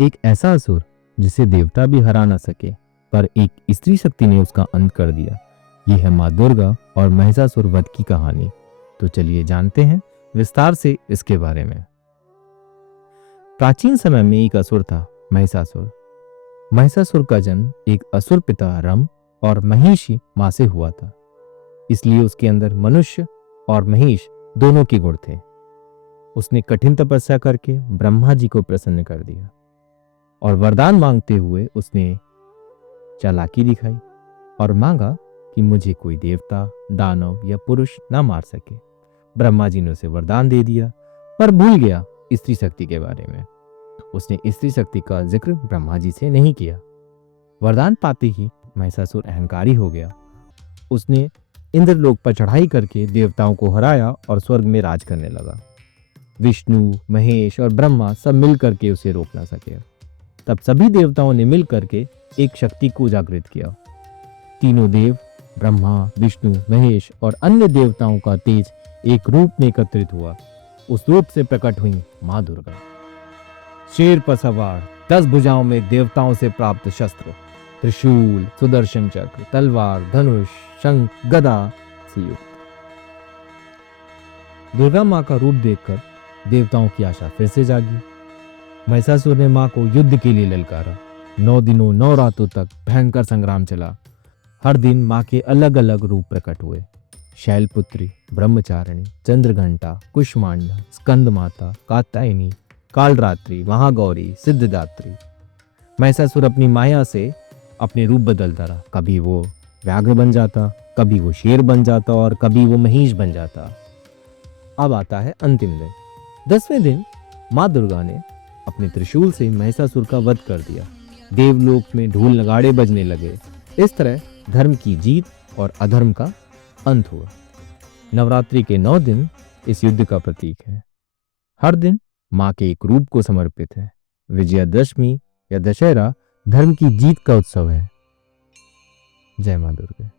एक ऐसा असुर जिसे देवता भी हरा ना सके, पर एक स्त्री शक्ति ने उसका अंत कर दिया। यह है माँ दुर्गा और महिषासुर वध की कहानी। तो चलिए जानते हैं विस्तार से इसके बारे में। प्राचीन समय में एक असुर था, महिषासुर। महिषासुर का जन्म एक असुर पिता रम और महिषी मां से हुआ था। इसलिए उसके अंदर मनुष्य और महिष दोनों के गुण थे। उसने कठिन तपस्या करके ब्रह्मा जी को प्रसन्न कर दिया और वरदान मांगते हुए उसने चालाकी दिखाई और मांगा कि मुझे कोई देवता, दानव या पुरुष ना मार सके। ब्रह्मा जी ने उसे वरदान दे दिया, पर भूल गया स्त्री शक्ति के बारे में। उसने स्त्री शक्ति का जिक्र ब्रह्मा जी से नहीं किया। वरदान पाते ही महिषासुर अहंकारी हो गया। उसने इंद्रलोक पर चढ़ाई करके देवताओं को हराया और स्वर्ग में राज करने लगा। विष्णु, महेश और ब्रह्मा सब मिल करके उसे रोक ना सके। तब सभी देवताओं ने मिल करके एक शक्ति को जागृत किया। तीनों देव, ब्रह्मा, विष्णु, महेश और अन्य देवताओं का तेज एक रूप में एकत्रित हुआ। उस रूप से प्रकट हुई माँ दुर्गा। शेर पर सवार, 10 भुजाओं में देवताओं से प्राप्त शस्त्र, त्रिशूल, सुदर्शन चक्र, तलवार, धनुष, शंख, गदा से युक्त। दुर्गा माँ का रूप देखकर देवताओं की आशा फिर से जागी। महिषासुर ने माँ को युद्ध के लिए ललकारा। 9 दिनों 9 रातों तक भयंकर संग्राम चला। हर दिन माँ के अलग अलग रूप प्रकट हुए। शैलपुत्री, ब्रह्मचारिणी, चंद्रघंटा, कुष्मांडा, स्कंद माता, कात्यायनी, कालरात्रि, महागौरी, सिद्धदात्री। महिषासुर अपनी माया से अपने रूप बदलता रहा। कभी वो व्याघ्र बन जाता, कभी वो शेर बन जाता और कभी वो महिष बन जाता। अब आता है अंतिम दिन। 10वें दिन माँ दुर्गा ने अपने त्रिशूल से महिषासुर का वध कर दिया। देवलोक में ढोल नगाड़े बजने लगे। इस तरह धर्म की जीत और अधर्म का अंत हुआ। नवरात्रि के 9 दिन इस युद्ध का प्रतीक है। हर दिन माँ के एक रूप को समर्पित है। विजयादशमी या दशहरा धर्म की जीत का उत्सव है। जय माँ दुर्गा।